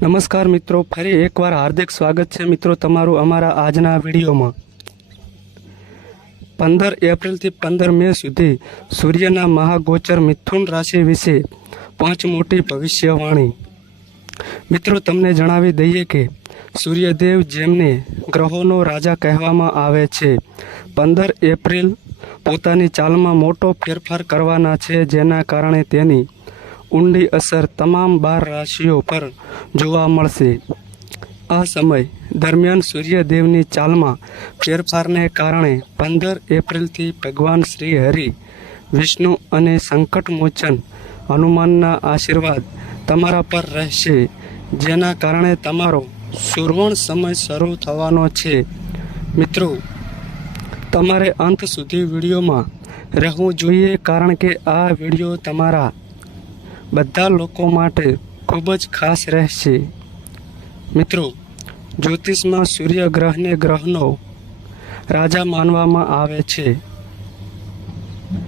નમસ્કાર મિત્રો, ફરી એકવાર હાર્દિક સ્વાગત છે મિત્રો તમારું અમારા આજના વિડીયોમાં. પંદર એપ્રિલથી પંદર મે સુધી સૂર્યના મહાગોચર મિથુન રાશિ વિશે પાંચ મોટી ભવિષ્યવાણી. મિત્રો, તમને જણાવી દઈએ કે સૂર્યદેવ જેમને ગ્રહોનો રાજા કહેવામાં આવે છે, પંદર એપ્રિલ પોતાની ચાલમાં મોટો ફેરફાર કરવાના છે જેના કારણે તેની ઊંડી અસર તમામ બાર રાશિઓ પર જોવા મળશે. આ સમય દરમિયાન સૂર્યદેવની ચાલમાં ફેરફારને કારણે પંદર એપ્રિલથી ભગવાન શ્રી હરિ, વિષ્ણુ અને સંકટમોચન હનુમાનના આશીર્વાદ તમારા પર રહેશે, જેના કારણે તમારો સુરવણ સમય શરૂ થવાનો છે. મિત્રો, તમારે અંત સુધી વિડીયોમાં રહેવું જોઈએ કારણ કે આ વીડિયો તમારા બધા લોકો માટે ખૂબ જ ખાસ રહેશે. મિત્રો, જ્યોતિષમાં સૂર્ય ગ્રહને ગ્રહનો રાજા માનવામાં આવે છે.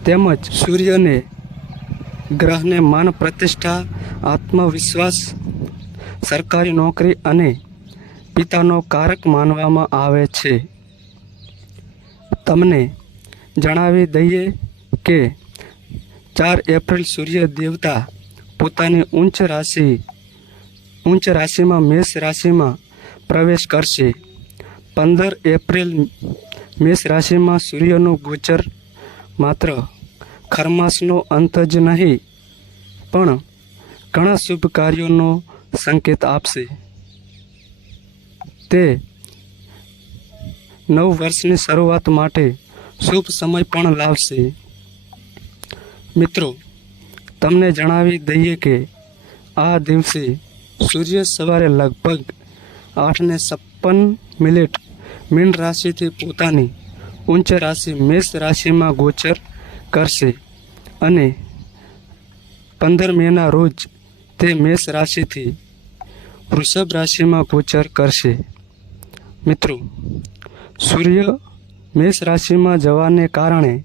તેમજ સૂર્યને ગ્રહને માન પ્રતિષ્ઠા, આત્મવિશ્વાસ, સરકારી નોકરી અને પિતાનો કારક માનવામાં આવે છે. તમને જણાવી દઈએ કે ચાર એપ્રિલ સૂર્ય દેવતા પોતાની ઉચ્ચ રાશિ ઉચ્ચ રાશિમાં મેષ રાશિમાં પ્રવેશ કરશે. પંદર એપ્રિલ મેષ રાશિમાં સૂર્યનું ગોચર માત્ર ખરમાસનો અંત જ નહીં, પણ ઘણા શુભ કાર્યોનો સંકેત આપશે. તે નવ વર્ષની શરૂઆત માટે શુભ સમય પણ લાવશે. મિત્રો તમને જણાવી દઈએ કે આ દિવસે સૂર્ય સવારે લગભગ આઠને છપ્પન મિનિટ મીન રાશિથી પોતાની ઉચ્ચ રાશિ મેષ રાશિમાં ગોચર કરશે અને પંદર મેના રોજ તે મેષ રાશિથી વૃષભ રાશિમાં ગોચર કરશે. મિત્રો, સૂર્ય મેષ રાશિમાં જવાને કારણે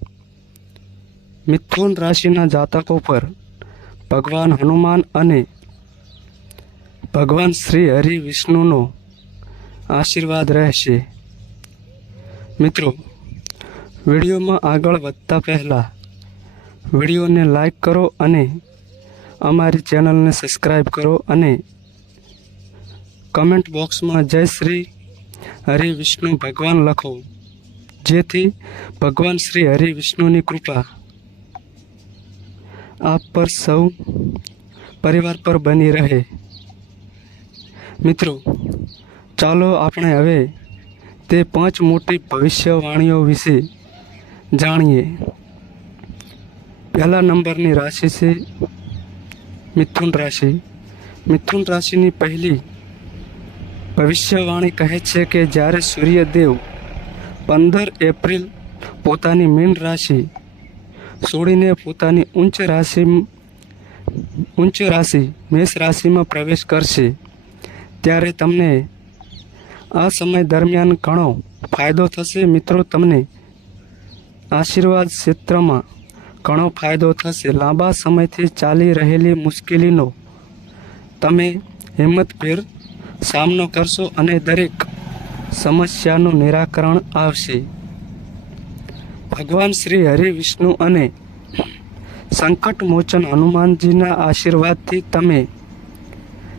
મિથુન રાશિના જાતકો પર ભગવાન હનુમાન અને ભગવાન શ્રી હરિ વિષ્ણુનો આશીર્વાદ રહેશે. મિત્રો, વિડીયોમાં આગળ વધતા પહેલાં વિડીયોને લાઈક કરો અને અમારી ચેનલને સબસ્ક્રાઈબ કરો અને કમેન્ટ બોક્સમાં જય શ્રી હરિ વિષ્ણુ ભગવાન લખો. જેથી ભગવાન શ્રી હરિ વિષ્ણુની કૃપા આપ પર સૌ પરિવાર પર બની રહે. મિત્રો, ચાલો આપણે હવે તે પાંચ મોટી ભવિષ્યવાણીઓ વિશે જાણીએ. પહેલા નંબરની રાશિ છે મિથુન રાશિ. મિથુન રાશિની પહેલી ભવિષ્યવાણી કહે છે કે જ્યારે સૂર્યદેવ પંદર એપ્રિલ પોતાની મીન રાશિ છોડીને પોતાની ઉચ્ચ રાશિ ઉચ્ચ રાશિ, મેષ રાશિમાં પ્રવેશ કરશે. ત્યારે તમને આ સમય દરમિયાન ઘણો ફાયદો થશે. મિત્રો, તમને આશીર્વાદ ક્ષેત્રમાં ઘણો ફાયદો થશે. લાંબા સમયથી ચાલી રહેલી મુશ્કેલીનો તમે હિંમતભેર સામનો કરશો અને દરેક સમસ્યાનું નિરાકરણ આવશે. ભગવાન શ્રી હરિ વિષ્ણુ અને સંકટ મોચન હનુમાનજીના આશીર્વાદથી તમે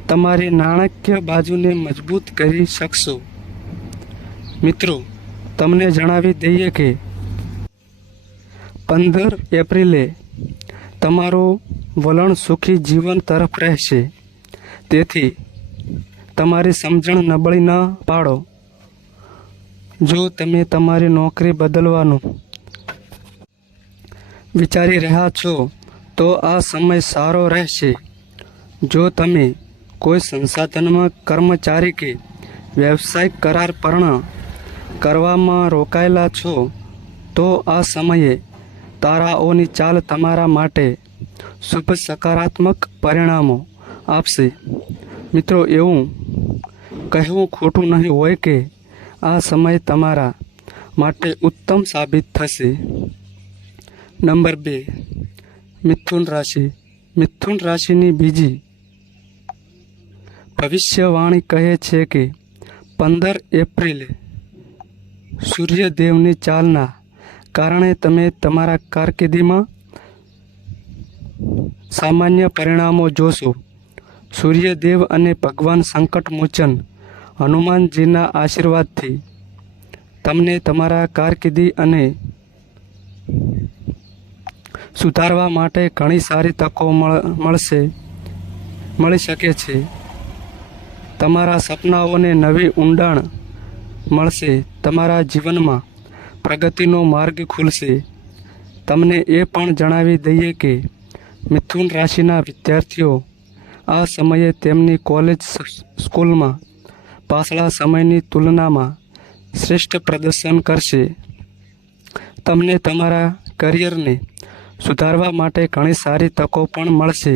તમારી નાણાકીય બાજુને મજબૂત કરી શકશો. મિત્રો, તમને જણાવી દઈએ કે પંદર એપ્રિલે તમારું વલણ સુખી જીવન તરફ રહેશે. તેથી તમારી સમજણ નબળી ન પાડો. જો તમે તમારી નોકરી બદલવાનું વિચારી રહ્યા છો, તો આ સમય સારો રહેશે. જો તમે કોઈ સંસાધનમાં કર્મચારી કે વ્યવસાયિક કરાર પર્ણ કરવામાં રોકાયેલા છો, તો આ સમયે તારાઓની ચાલ તમારા માટે શુભ સકારાત્મક પરિણામો આપશે. મિત્રો, એવું કહેવું ખોટું નહીં હોય કે આ સમય તમારા માટે ઉત્તમ સાબિત થશે. નંબર બે, મિથુન રાશિ. મિથુન રાશિની બીજી ભવિષ્યવાણી કહે છે કે પંદર એપ્રિલે સૂર્યદેવની ચાલના કારણે તમે તમારા કારકિર્દીમાં સામાન્ય પરિણામો જોશો. સૂર્યદેવ અને ભગવાન સંકટ મોચન હનુમાનજીના આશીર્વાદથી તમને તમારા કારકિર્દી અને સુધારવા માટે ઘણી સારી તકો મળ- મળશે, મળી શકે છે. તમારા સપનાઓને નવી ઊંડાણ મળશે. તમારા જીવનમાં પ્રગતિનો માર્ગ ખુલશે. તમને એ પણ જણાવી દઈએ કે મિથુન રાશિના વિદ્યાર્થીઓ આ સમયે તેમની કોલેજ સ્કૂલમાં પાછલા સમયની તુલનામાં શ્રેષ્ઠ પ્રદર્શન કરશે. તમને તમારા કરિયરને સુધારવા માટે ઘણી સારી તકો પણ મળશે,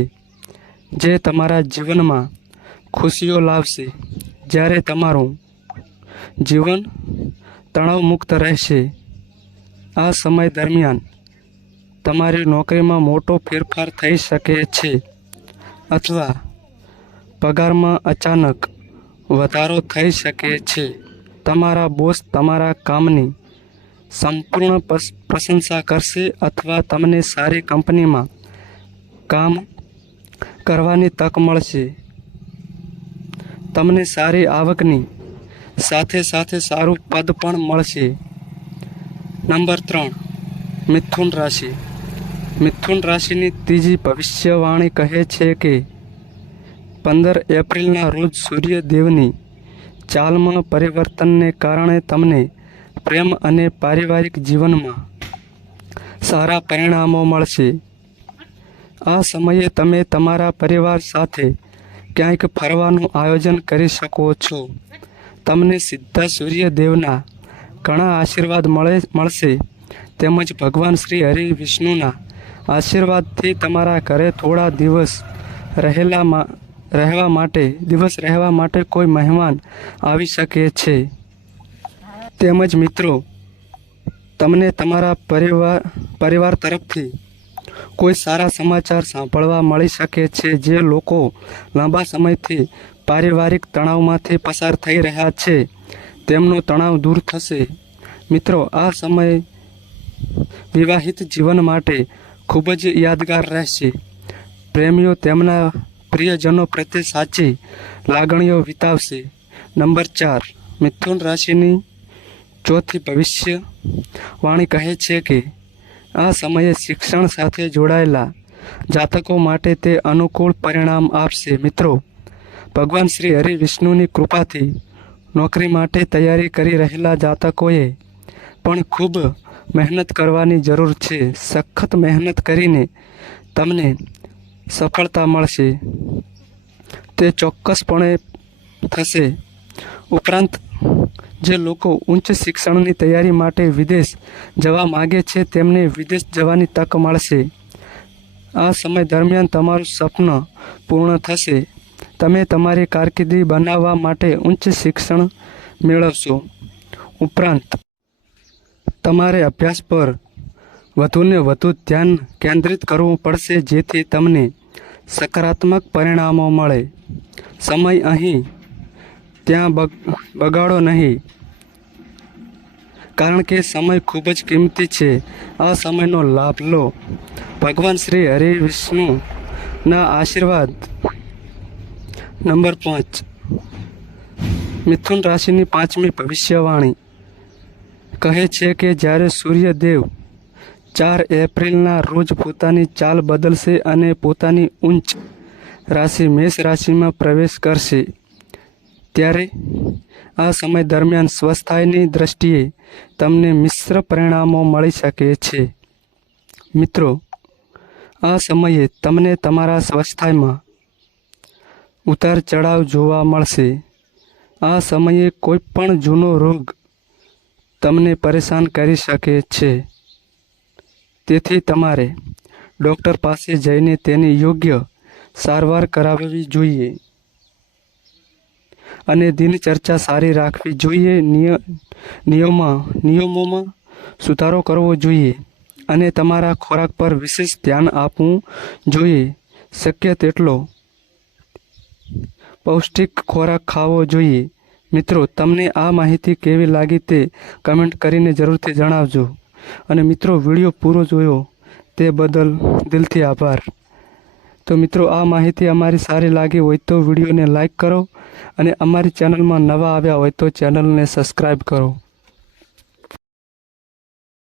જે તમારા જીવનમાં ખુશીઓ લાવશે. જ્યારે તમારું જીવન તણાવમુક્ત રહેશે, આ સમય દરમિયાન તમારી નોકરીમાં મોટો ફેરફાર થઈ શકે છે અથવા પગારમાં અચાનક વધારો થઈ શકે છે. તમારા બોસ તમારા કામની સંપૂર્ણ પ્રશંસા કરશે અથવા તમને સારી કંપનીમાં કામ કરવાની તક મળશે. તમને સારી આવકની સાથે સાથે સારું પદ પણ મળશે. નંબર ત્રણ, મિથુન રાશિ. મિથુન રાશિની ત્રીજી ભવિષ્યવાણી કહે છે કે, પંદર એપ્રિલના રોજ સૂર્યદેવની ચાલમાં પરિવર્તનને કારણે તમને પ્રેમ અને પારિવારિક જીવનમાં સારા પરિણામો મળશે. આ સમયે તમે તમારા પરિવાર સાથે ક્યાંક ફરવાનું આયોજન કરી શકો છો. તમને સીધા સૂર્યદેવના ઘણા આશીર્વાદ મળે, મળશે. તેમજ ભગવાન શ્રી હરિ વિષ્ણુના આશીર્વાદથી તમારા ઘરે થોડા દિવસ રહેલા રહેવા માટે, દિવસ રહેવા માટે કોઈ મહેમાન આવી શકે છે. તેમજ મિત્રો, તમને તમારા પરિવાર પરિવાર તરફથી કોઈ સારા સમાચાર સાંભળવા મળી શકે છે જે લોકો લાંબા સમયથી પારિવારિક તણાવમાંથી પસાર થઈ રહ્યા છે, તેમનો તણાવ દૂર થશે. મિત્રો, આ સમય વિવાહિત જીવન માટે ખૂબ જ યાદગાર રહેશે. પ્રેમીઓ તેમના પ્રિયજનો પ્રત્યે સાચી લાગણીઓ વિતાવશે. નંબર ચાર, મિથુન રાશિની ચોથી ભવિષ્ય વાણી કહે છે કે, આ સમયે શિક્ષણ સાથે જોડાયેલા જાતકો માટે તે અનુકૂળ પરિણામ આપશે. મિત્રો, ભગવાન શ્રી હરિ વિષ્ણુની કૃપાથી નોકરી માટે તૈયારી કરી રહેલા જાતકોએ પણ ખૂબ મહેનત કરવાની જરૂર છે. સખત મહેનત કરીને તમને સફળતા મળશે. તે ચોક્કસપણે થશે. ઉપરાંત જે લોકો ઉચ્ચ શિક્ષણની તૈયારી માટે વિદેશ જવા માગે છે, તેમને વિદેશ જવાની તક મળશે. આ સમય દરમિયાન તમારું સપનું પૂર્ણ થશે. તમે તમારી કારકિર્દી બનાવવા માટે ઉચ્ચ શિક્ષણ મેળવશો. ઉપરાંત, તમારે અભ્યાસ પર વધુને વધુ ધ્યાન કેન્દ્રિત કરવું પડશે, જેથી તમને સકારાત્મક પરિણામો મળે. સમય અહીં ત્યાં બગ, બગાડો નહીં. કારણ કે સમય ખૂબ જ કિંમતી છે. આ સમયનો લાભ લો. ભગવાન શ્રી હરિ વિષ્ણુના આશીર્વાદ. નંબર પાંચ. મિથુન રાશિની પાંચમી ભવિષ્યવાણી. કહે છે કે જ્યારે સૂર્યદેવ ચાર એપ્રિલના રોજ પોતાની ચાલ બદલશે અને પોતાની ઊંચ રાશિ, મેષ રાશિમાં પ્રવેશ કરશે ત્યારે આ સમય દરમિયાન સ્વસ્થાયની દ્રષ્ટિએ તમને મિશ્ર પરિણામો મળી શકે છે. મિત્રો, આ સમયે તમને તમારા સ્વસ્થાયમાં ઉતાર ચઢાવ જોવા મળશે. આ સમયે કોઈ પણ જૂનો રોગ તમને પરેશાન કરી શકે છે. તેથી તમારે ડૉક્ટર પાસે જઈને તેની યોગ્ય સારવાર કરાવવી જોઈએ. અને દિનચર્ચા સારી રાખવી જોઈએ. નિય, નિયમમાં, નિયમોમાં સુધારો કરવો જોઈએ અને તમારા ખોરાક પર વિશેષ ધ્યાન આપવું જોઈએ. શક્ય તેટલો પૌષ્ટિક ખોરાક ખાવો જોઈએ. મિત્રો, તમને આ માહિતી કેવી લાગી તે કમેન્ટ કરીને જરૂરથી જણાવજો. અને મિત્રો, વીડિયો પૂરો જોયો તે બદલ દિલથી આભાર. તો મિત્રો, આ માહિતી અમારી સારી લાગી હોય તો વિડીયોને લાઈક કરો અને અમારી ચેનલમાં નવા આવ્યા હોય તો ચેનલને સબસ્ક્રાઈબ કરો.